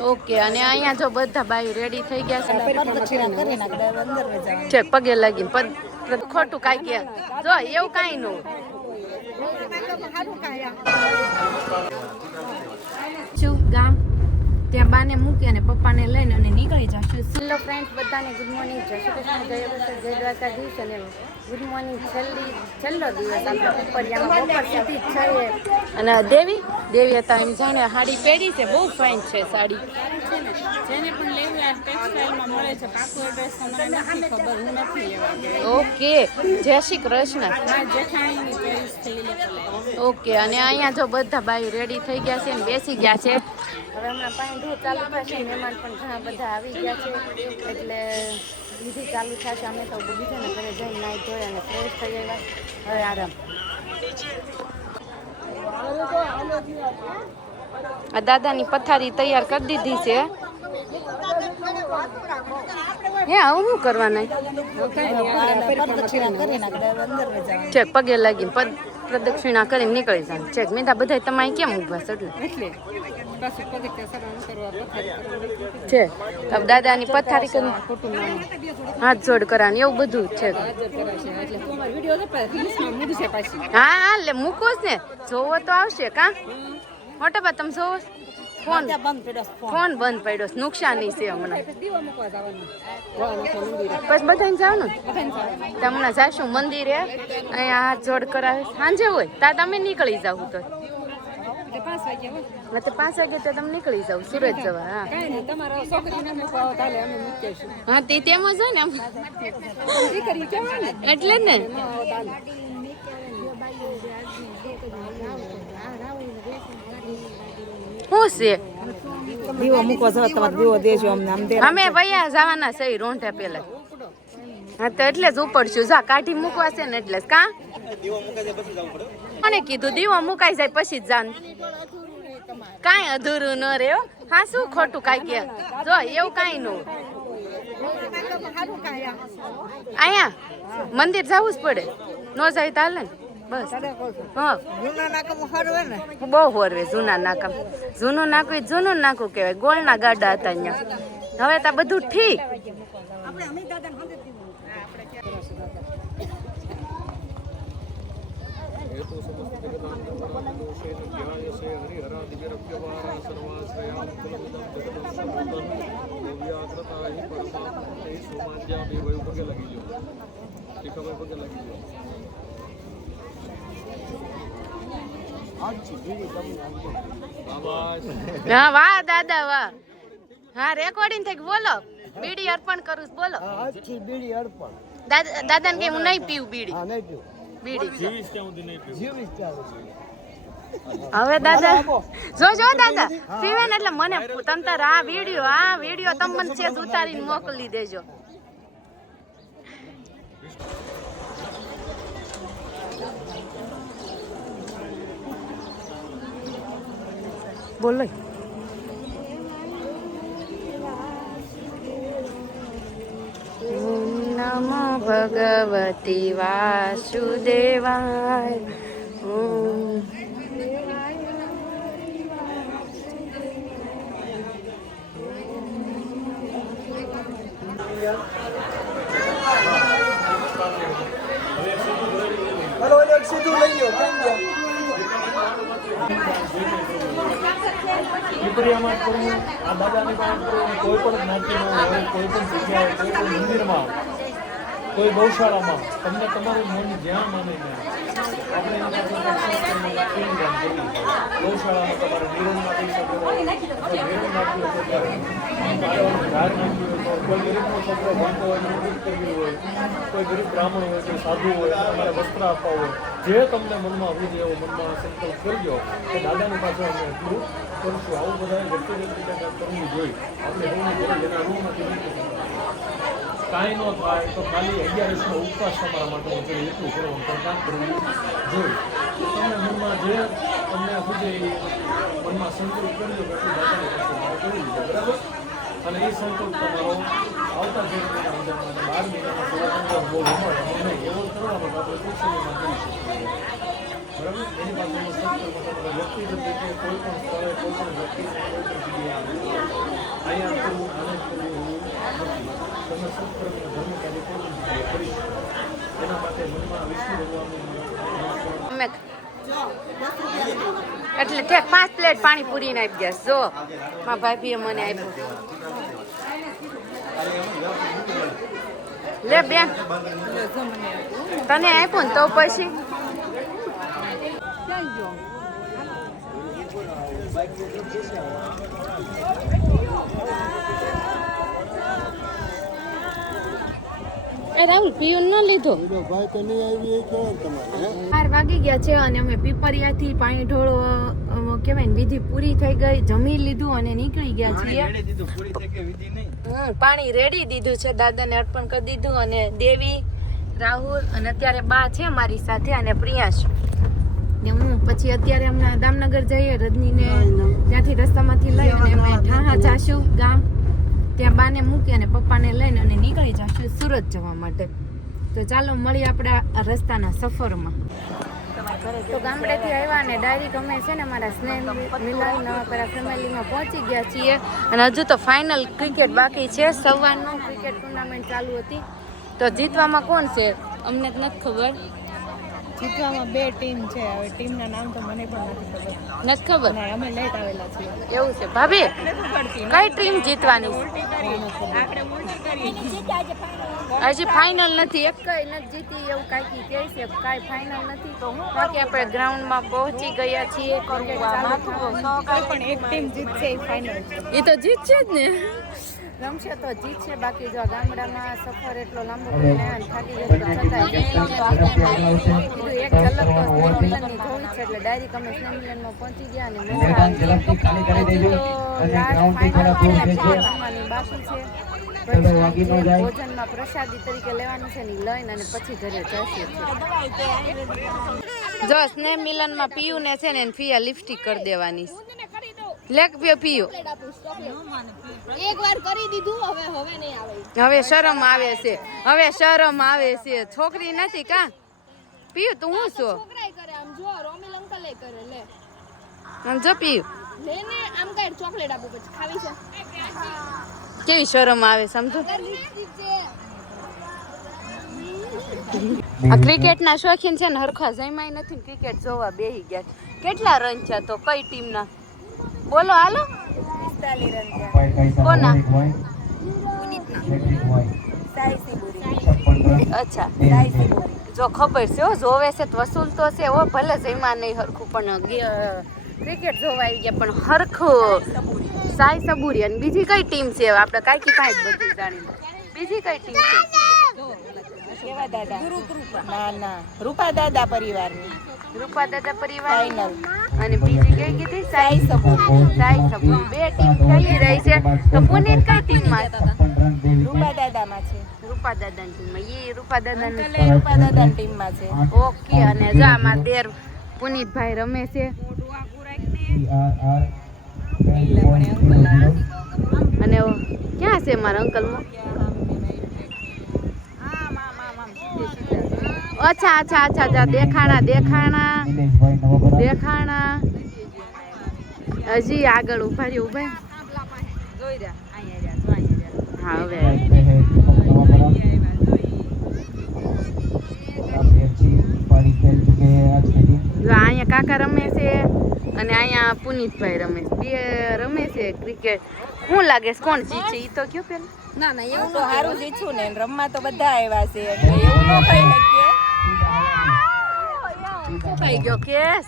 Okay, અને અહીંયા જો બધા બાઈ રેડી થઈ ગયા છે પગે લાગીને ખોટું કાંઈ કે જો એવું કાંઈ ન શું ગામ ત્યાં બાને મૂકી અને પપ્પાને લઈને અને નીકળી જશું. હેલો ફ્રેન્ડ્સ, બધાને ગુડ મોર્નિંગ. જય શ્રી કૃષ્ણ, જય વખત, જય દ્વારકાધીશ. અને ગુડ મોર્નિંગ. છેલ્લો દિવસ આપણે પપરિયામાં બપોર સુધી જ છે. અને દેવી હતા એમ જાણે સાડી પહેરી છે, બહુ ફાઇન છે સાડી. જેને પણ લેવું આ ટેક્સટાઇલમાં મળે છે. પાકું એડ્રેસ તમને નથી ખબર, હું નથી લેવા. ઓકે, જય શ્રી કૃષ્ણ. હા, જેઠાણીની ચોઈસ થઈ લે. ઓકે, અને અહીંયા જો બધા બાઈ રેડી થઈ ગયા છે ને બેસી ગયા છે. હવે હમણાં પાણી ધૂળ ચાલુ થશે. મહેમાન પણ ઘણા બધા આવી ગયા છે એટલે વિધિ ચાલુ થશે. અમે તો બીજાના ઘરે જઈને નાહી ધોઈ અને ફ્રેશ થઈ આવ્યા. હવે આરામ. આ દાદાની પથારી તૈયાર કરી દીધી છે. હે આવું શું કરવાના છે? પગે લાગીને પ્રદક્ષિણા કરીને નીકળી જાય. ચેક મેં બધા તમારે કેમ ઉભા છે એટલે છે દાદાની પથારી કરી હાથ જોડ કરવાની એવું બધું છે. હા હા લે મૂકો જ ને, જોવો તો આવશે. કા મોટા બા તમે જોવો ફોન બંધ પડ્યો, નુકસાની છે હમણાં. બસ બધાને જાવ ને હમણાં જાશું મંદિરે. અહીંયા હાથ જોડ કરાવે સાંજે હોય ત્યાં તમે નીકળી જાવ તો 5 વાગે તો તમે નીકળી જાવ સુરત જવા. હા તે તેમ જ હોય ને એટલે જ ને. શું છે દીવો મૂકવા જવા તમારે દીવો દેજો અમને. અમે વયા જવાના સહી રોંઢા પેલા. હા તો એટલે જ ઉપડશું. જા કાઢી મૂકવા છે ને એટલે કા કોને કીધું દીવો મુકાઈ જાય પછી જ જાન. કાંઈ અધૂરું ન રે. હા શું ખોટું કાંઈ કે જો એવું કાંઈ ન. અહીંયા મંદિર જવું જ પડે, ન જાય તો હાલે ને. બસ હા બહુ હોરવે જૂના નાકામ. જૂનું નાકું જૂનું નાકું કહેવાય. ગોળના ગાડા હતા અહીંયા. હવે તો બધું ઠીક. હા વાહ દાદા વાહ. હા રેકોર્ડિંગ થઈ બોલો. બીડી અર્પણ કરું બોલો. દાદા ને કે હું નહીં પીવું બીડી. હવે દાદા જો દાદા પીવે ને એટલે મને તમ તાર આ વિડીયો તમે મને છે ઉતારીને મોકલી દેજો. બોલો નમો ભગવતી વાસુદેવાય. સીધું લઈ લો પીપરિયામાં કરવું, આ દાદાની પાસે કરવું, કોઈ પણ જ્ઞાતિમાં હોય, કોઈ પણ જગ્યાએ, કોઈ પણ મંદિરમાં, કોઈ ગૌશાળામાં તમને તમારું મન જ્યાં માને ત્યાં આપણે ગૌશાળામાં તમારે નિરોધના પૈસા ભેરવ નાખ્યું હતો ત્યારે ઝાડ નાખ્યું હતો. કોઈ ગરીબનો છોકરો ભણતો હોય મદદ કરવી હોય, કોઈ ગરીબ બ્રાહ્મણ હોય, કોઈ સાધુ હોય, તમારે વસ્ત્ર આપવા હોય, જે તમને મનમાં હોય એવો મનમાં સંકલ્પ કરજો કે દાદાની પાસે અમે એટલું કરશું. આવું બધા વ્યક્તિગત રીતે કરવું જોઈએ. આપણે એવું નહીં કરીએ જેના રૂમમાંથી કાંઈ ન થાય તો ખાલી 11નો ઉપવાસ તમારા માટે જોઈએ એટલું કરવાનું કામ કરવું જોઈએ. તમને મનમાં જે તમને પૂછે એ મનમાં સંકલ્પ કરજો કે એટલું દાદાની પાસે મારે કરવું છે, બરાબર? અને એ સંકલ્પ તમારો આવતા 12 મહિનામાં બહુ મળે નહીં એવો કરવામાં આપણે કુશળીમાં કરી શકીએ, બરાબર? એની પાસેનો સંકલ્પ તમારા વ્યક્તિગત રીતે કોઈ પણ સ્થળે કોઈ પણ વ્યક્તિને કોઈ પણ જગ્યાએ અમે સત્કર્મ અને ધર્મ કાર્ય કોઈ પણ કરી શકીએ. એના માટે મનમાં વિષ્ણુ ભગવાનનું અમે એટલે તે 5 પ્લેટ પાણીપુરી ને આપી ગયા જો મારા ભાભીએ મને આપ્યું. લે બેન તને આપ્યું ને તો પછી રાહુલ પીયું ન લીધો 4 વાગી ગયા છે અને અમે પીપરિયાથી પાણી ઢોળો કહેવાય ને વિધિ પૂરી થઈ ગઈ, જમી લીધું અને નીકળી ગયા છીએ. પાણી રેડી દીધું છે, દાદાને અર્પણ કરી દીધું અને દેવી રાહુલ અને અત્યારે બા છે મારી સાથે અને પ્રિયાંશ ને હું. પછી અત્યારે હમણાં દામનગર જઈએ રજનીને ત્યાંથી રસ્તામાંથી લઈ અને અમે ઠાહા જાશું ગામ, ત્યાં બાને મૂકી અને પપ્પાને લઈને અને નીકળી જશું સુરત જવા માટે. તો ચાલો મળીએ આપણા રસ્તાના સફરમાં. તો ગામડેથી આવ્યા અને ડાયરેક્ટ અમે છે ને અમારા સ્નેહ મિલન નવાપરા ફેમિલીમાં પહોંચી ગયા છીએ અને હજુ તો ફાઇનલ ક્રિકેટ બાકી છે. સવારનું ક્રિકેટ ટુર્નામેન્ટ ચાલુ હતી તો જીતવામાં કોણ છે અમને જ નથી ખબર. જીતવામાં 2 ટીમ છે. હવે ટીમના નામ તો મને પણ નથી નથી ખબર. ખબર અમે લેટ આવેલા છીએ. એવું છે ભાભી, કઈ ટીમ જીતવાની છે? હજી ફાઇનલ નથી, એક કઈ નથી જીતી એવું કાંઈ કહે છે, કાંઈ ફાઇનલ નથી. તો હું બાકી આપણે ગ્રાઉન્ડમાં પહોંચી ગયા છીએ. કોઈ પણ એક ટીમ જીતશે એ ફાઇનલ છે. એ તો જીતશે જ ને, રમશે તો જીતશે. બાકી જો ગામડામાં સફર એટલો લાંબો કરીને થાકી ગયો તો છતાં એક ઝલક તો સ્નેહમિલનની જોઈ છે એટલે ડાયરેક્ટ અમે સ્નેહમિલનમાં પહોંચી ગયા અને મજા આવી. હજી તો લાસ્ટ ફાઇનલ રમવાની બાકી છે. ભોજનમાં પ્રસાદી તરીકે લેવાનું છે ને લઈને અને પછી ઘરે જશે. જો સ્નેહ મિલનમાં પીયું ને છે ને ફિયા લિપસ્ટિક કરી દેવાની. લેક પીયું એકવાર કરી દીધું હવે નહીં આવે. હવે શરમ આવે છે, હવે શરમ આવે છે. છોકરી નથી કા પીયું તું હું છો છોકરાય કરે આમ જો રોમિલ અંકલે કરે લે આમ જો પીયું લે ને આમ કઈ ચોકલેટ આપું પછી ખાવી છે કેવી શરમ આવે સમજો. આ ક્રિકેટના શોખીન છે ને હરખા જમાય નથી, ક્રિકેટ જોવા બેહી ગયા. કેટલા રન છે તો કઈ ટીમના બોલો હાલો? 45 રન છે. કોના? અચ્છા જો ખબર છે હો, જોવે છે તો વસૂલ તો છે હો, ભલે જઈમાં નહીં હરખું પણ ક્રિકેટ જોવા આવી ગયા પણ હરખું. સાઈ સબુરી અને બીજી કઈ ટીમ છે આપણે કાંઈકી પાંચ બધું જાણી. બીજી કઈ ટીમ છે? કેવા દાદા? ના ના રૂપા દાદા પરિવારની. રૂપા દાદા પરિવાર અને બીજી કઈ કીધી? સાઈ સબુરી. સાઈ સબુરી 2 ટીમ ખેલી રહી છે. તો પુનીત કઈ ટીમમાં છે? રૂપા દાદામાં છે. રૂપા દાદાની ટીમમાં. ઈ રૂપા દાદાની રૂપા દાદાની ટીમમાં છે. ઓકે. અને જા માં દેર પુનીતભાઈ રમે છે અને ક્યાં છે મારા અંકલ? અચ્છા અચ્છા અચ્છા અચ્છા દેખાણા દેખાણા દેખાણા. હજી આગળ ઉભા રહ્યો ઉભા. હા હવે અહીંયા કાકા રમે છે અને અહીંયા પુનીતભાઈ રમે છે. 2 રમે છે ક્રિકેટ. શું લાગે છે કોણ જીતશે ઈ તો કયો પેલા? ના ના એવું તો સારું જીતશું ને, રમવા તો બધા આવ્યા છે એટલે એવું ન કહી શકીએ. શું થઈ ગયો કેસ?